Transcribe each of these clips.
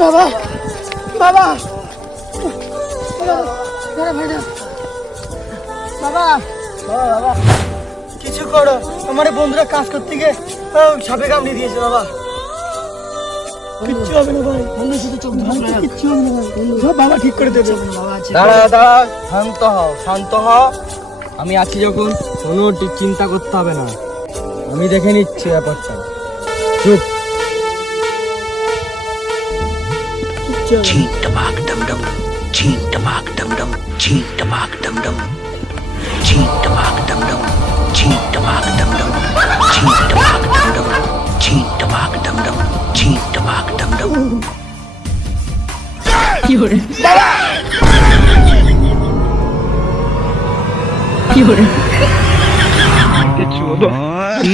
বাবা বাবা বাবা বাবা কিছু করো, আমার বন্ধুরা কাজ করতে গিয়ে সাপে কামড়ে দিয়েছে। বাবা কিচ্ছু হবে না ভাই, বন্ধুর সাথে চোখ কিচ্ছু হবে না ভাই, সব বাবা ঠিক করে দেবে। দাঁড়া দাঁড়া, শান্ত হও শান্ত হও, আমি আছি যখন কোনো চিন্তা করতে হবে না, আমি দেখে নিচ্ছি ব্যাপারটা। চুপ। Ching tabak dum dum, ching tabak dum dum, ching tabak dum dum, ching tabak dum dum, ching tabak dum dum, ching tabak dum dum, ching tabak dum dum, ching tabak dum dum.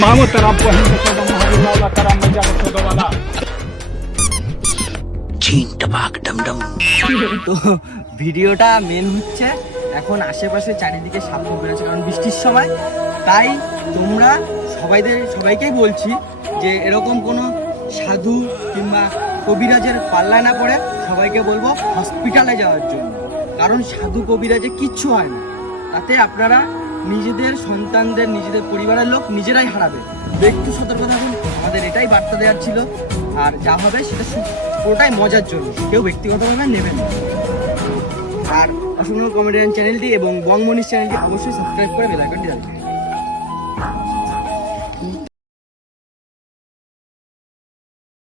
मामो तेरा बहन को तो महावीर तेरा मजा को तो वाला Ching tabak dum dum. তো ভিডিওটা মেন হচ্ছে এখন আশেপাশে চারিদিকে সাপ বেরোচ্ছে কারণ বৃষ্টির সময়, তাই তোমরা সবাইকেই বলছি যে এরকম কোনো সাধু কিংবা কবিরাজের পাল্লায় না পড়ে সবাইকে বলবো হসপিটালে যাওয়ার জন্য, কারণ সাধু কবিরাজে কিচ্ছু হয় না, তাতে আপনারা নিজেদের সন্তানদের নিজেদের পরিবারের লোক নিজেরাই হারাবে। একটু সতর্ক থাকুন, আমাদের এটাই বার্তা দেওয়ার ছিল। আর যা হবে সেটা পুরোটাই মজার জন্য, কেউ ব্যক্তিগতভাবে নেবেন না। আর অসংখ্য কমেডিয়ান চ্যানেলটি এবং বংমনির চ্যানেলটি অবশ্যই সাবস্ক্রাইব করে বেল আইকনটি দাও।